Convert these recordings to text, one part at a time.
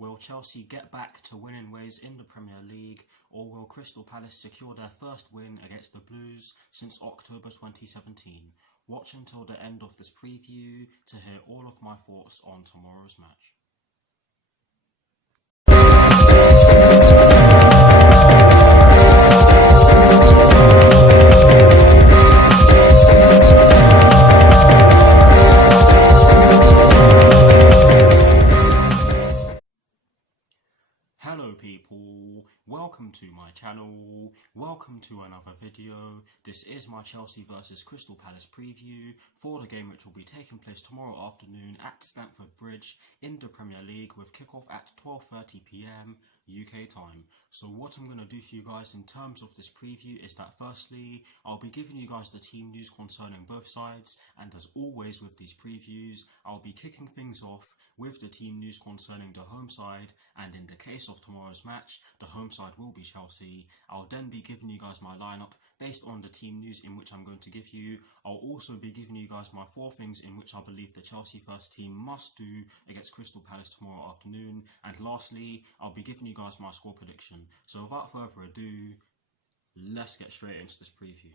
Will Chelsea get back to winning ways in the Premier League, or will Crystal Palace secure their first win against the Blues since October 2017? Watch until the end of this preview to hear all of my thoughts on tomorrow's match. Hello people, welcome to my channel, welcome to another video. This is my Chelsea vs Crystal Palace preview for the game which will be taking place tomorrow afternoon at Stamford Bridge in the Premier League with kickoff at 12:30 PM UK time. So what I'm going to do for you guys in terms of this preview is that firstly, I'll be giving you guys the team news concerning both sides, and as always with these previews, I'll be kicking things off with the team news concerning the home side, and in the case of tomorrow's match, the home side will be Chelsea. I'll then be giving you guys my lineup based on the team news in which I'm going to give you. I'll also be giving you guys my 4 things in which I believe the Chelsea first team must do against Crystal Palace tomorrow afternoon, and lastly, I'll be giving you guys my score prediction. So without further ado, let's get straight into this preview.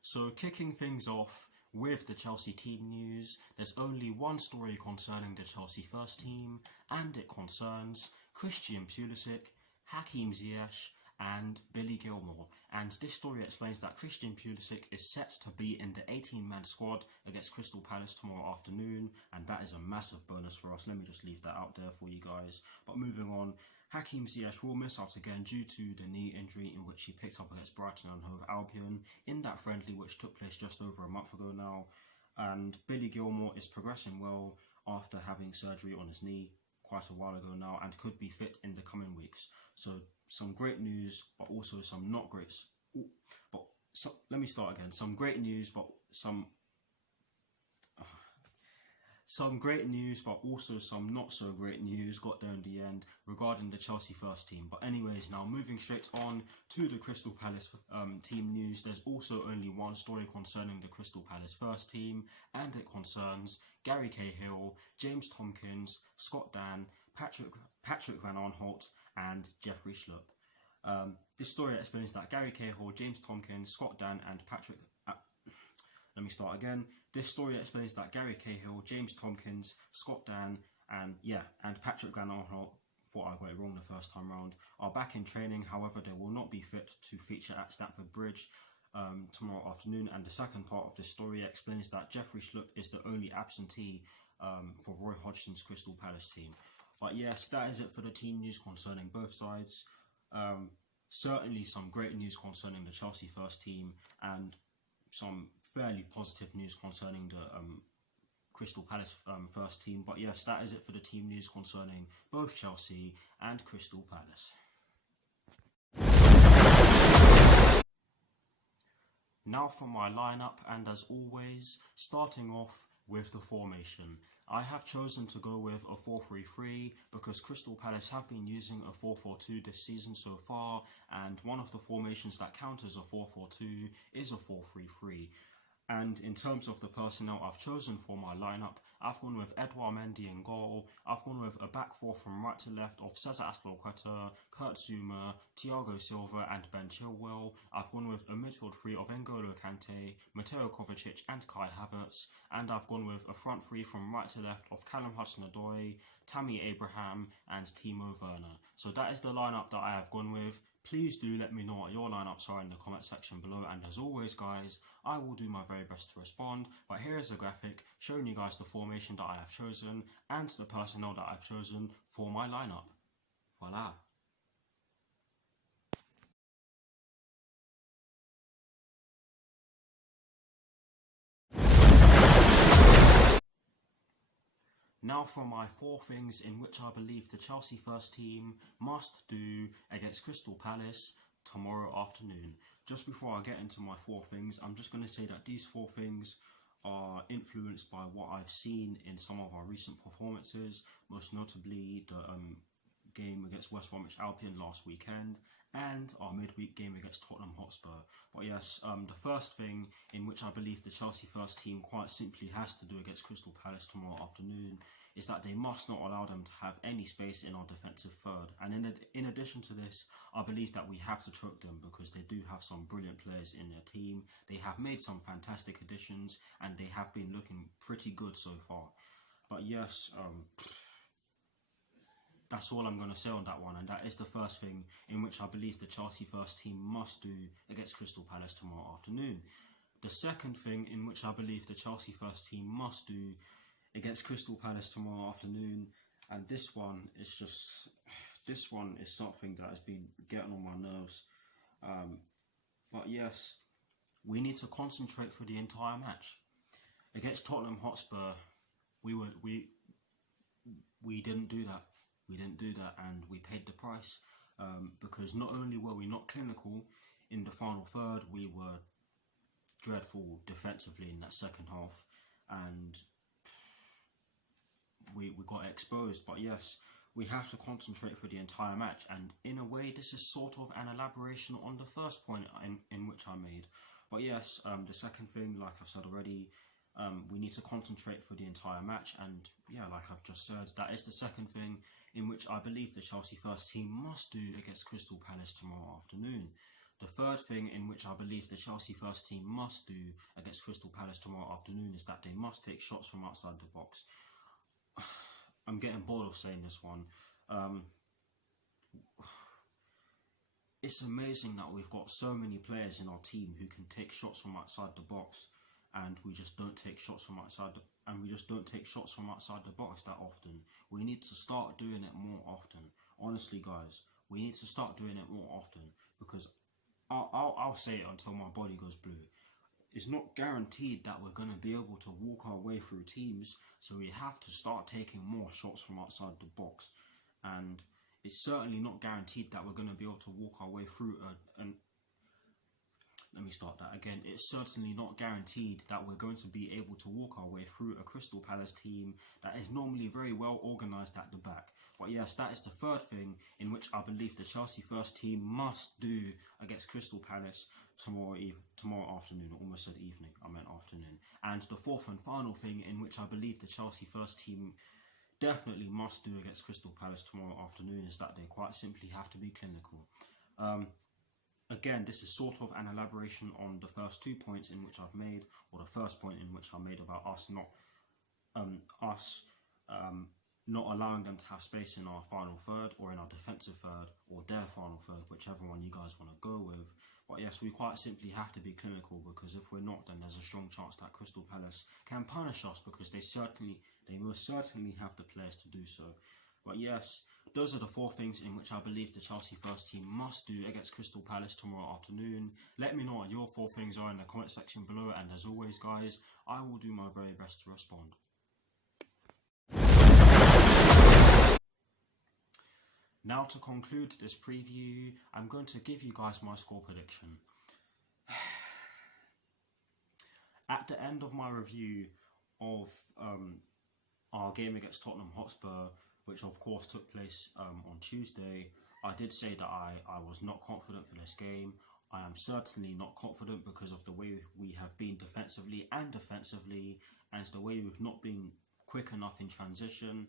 So kicking things off with the Chelsea team news, there's only one story concerning the Chelsea first team, and it concerns Christian Pulisic, Hakim Ziyech and Billy Gilmour. And this story explains that Christian Pulisic is set to be in the 18-man squad against Crystal Palace tomorrow afternoon, and that is a massive bonus for us. Let me just leave that out there for you guys. But moving on, Hakim Ziyech will miss out again due to the knee injury in which he picked up against Brighton and Hove Albion in that friendly which took place just over a month ago now. And Billy Gilmour is progressing well after having surgery on his knee quite a while ago now and could be fit in the coming weeks. So some great news, but also some not great. Let me start again. Some great news, but some great news, but also some not so great news got there in the end regarding the Chelsea first team. But anyways, now moving straight on to the Crystal Palace team news, there's also only one story concerning the Crystal Palace first team, and it concerns Gary Cahill, James Tomkins, Scott Dann, Patrick Van Aanholt and Jeffrey Schlupp. This story explains that Gary Cahill, James Tomkins, Scott Dann and Patrick... Let me start again. This story explains that Gary Cahill, James Tomkins, Scott Dann and Patrick Van Aanholt, thought I got it wrong the first time round, are back in training. However, they will not be fit to feature at Stamford Bridge tomorrow afternoon. And the second part of this story explains that Jeffrey Schlupp is the only absentee for Roy Hodgson's Crystal Palace team. But yes, that is it for the team news concerning both sides. Certainly some great news concerning the Chelsea first team, and some fairly positive news concerning the Crystal Palace first team. But yes, that is it for the team news concerning both Chelsea and Crystal Palace. Now for my lineup, and as always, starting off with the formation. I have chosen to go with a 4-3-3 because Crystal Palace have been using a 4-4-2 this season so far, and one of the formations that count as a 4-4-2 is a 4-3-3. And in terms of the personnel I've chosen for my lineup, I've gone with Edouard Mendy in goal. I've gone with a back 4 from right to left of Cesar Azpilicueta, Kurt Zouma, Thiago Silva and Ben Chilwell. I've gone with a midfield 3 of N'Golo Kante, Mateo Kovacic and Kai Havertz. And I've gone with a front 3 from right to left of Callum Hudson-Odoi, Tammy Abraham and Timo Werner. So that is the lineup that I have gone with. Please do let me know what your lineups are in the comment section below, and as always guys, I will do my very best to respond. But here is a graphic showing you guys the formation that I have chosen and the personnel that I've chosen for my lineup. Voila! Now for my 4 things in which I believe the Chelsea first team must do against Crystal Palace tomorrow afternoon. Just before I get into my 4 things, I'm just going to say that these 4 things are influenced by what I've seen in some of our recent performances, most notably the game against West Bromwich Albion last weekend, and our midweek game against Tottenham Hotspur. But yes, the first thing in which I believe the Chelsea first team quite simply has to do against Crystal Palace tomorrow afternoon is that they must not allow them to have any space in our defensive third. And in addition to this, I believe that we have to choke them because they do have some brilliant players in their team. They have made some fantastic additions and they have been looking pretty good so far. But yes, that's all I'm going to say on that one, and that is the first thing in which I believe the Chelsea first team must do against Crystal Palace tomorrow afternoon. The second thing in which I believe the Chelsea first team must do against Crystal Palace tomorrow afternoon, and this one is something that has been getting on my nerves. But yes, we need to concentrate for the entire match. Against Tottenham Hotspur, we didn't do that. We didn't do that, and we paid the price because not only were we not clinical in the final third, we were dreadful defensively in that second half, and we got exposed. But yes, we have to concentrate for the entire match, and in a way this is sort of an elaboration on the first point in which I made. But yes, the second thing, like I've said already, we need to concentrate for the entire match, and yeah, like I've just said, that is the second thing in which I believe the Chelsea first team must do against Crystal Palace tomorrow afternoon. The third thing in which I believe the Chelsea first team must do against Crystal Palace tomorrow afternoon is that they must take shots from outside the box. I'm getting bored of saying this one. It's amazing that we've got so many players in our team who can take shots from outside the box, and we just don't take shots from outside the box that often. We need to start doing it more often. Honestly, guys, we need to start doing it more often, because I'll say it until my body goes blue. It's not guaranteed that we're going to be able to walk our way through teams, so we have to start taking more shots from outside the box. And it's certainly not guaranteed that we're going to be able to walk our way through It's certainly not guaranteed that we're going to be able to walk our way through a Crystal Palace team that is normally very well organised at the back. But yes, that is the third thing in which I believe the Chelsea first team must do against Crystal Palace tomorrow afternoon. I almost said evening, I meant afternoon. And the fourth and final thing in which I believe the Chelsea first team definitely must do against Crystal Palace tomorrow afternoon is that they quite simply have to be clinical. Again, this is sort of an elaboration on the first 2 points in which I've made, or the first point in which I made about us not allowing them to have space in our final third, or in our defensive third, or their final third, whichever one you guys want to go with. But yes, we quite simply have to be clinical, because if we're not, then there's a strong chance that Crystal Palace can punish us, because they most certainly have the players to do so. But yes, those are the 4 things in which I believe the Chelsea first team must do against Crystal Palace tomorrow afternoon. Let me know what your 4 things are in the comment section below, and as always guys, I will do my very best to respond. Now to conclude this preview, I'm going to give you guys my score prediction. At the end of my review of our game against Tottenham Hotspur, which of course took place on Tuesday, I did say that I was not confident for this game. I am certainly not confident because of the way we have been defensively and offensively, and the way we've not been quick enough in transition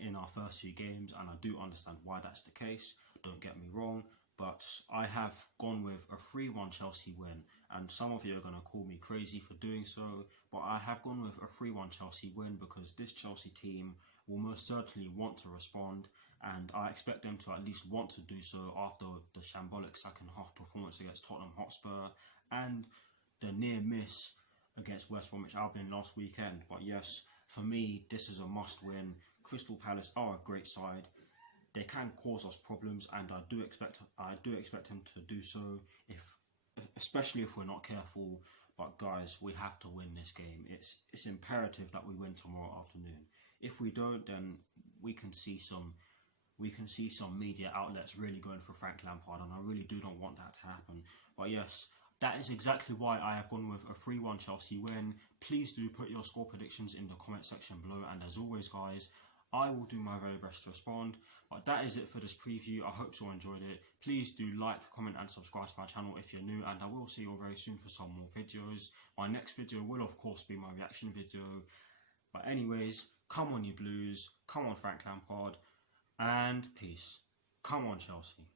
in our first few games, and I do understand why that's the case, don't get me wrong, but I have gone with a 3-1 Chelsea win, and some of you are going to call me crazy for doing so, but I have gone with a 3-1 Chelsea win because this Chelsea team will most certainly want to respond, and I expect them to at least want to do so after the shambolic second half performance against Tottenham Hotspur and the near miss against West Bromwich Albion last weekend. But yes, for me, this is a must win. Crystal Palace are a great side. They can cause us problems, and I do expect them to do so, especially if we're not careful. But guys, we have to win this game. It's imperative that we win tomorrow afternoon. If we don't, then we can see some media outlets really going for Frank Lampard, and I really do not want that to happen. But yes, that is exactly why I have gone with a 3-1 Chelsea win. Please do put your score predictions in the comment section below, and as always guys, I will do my very best to respond. But that is it for this preview. I hope you all enjoyed it. Please do like, comment and subscribe to my channel if you're new, and I will see you all very soon for some more videos. My next video will of course be my reaction video. But anyways, come on you Blues, come on Frank Lampard, and peace. Come on Chelsea.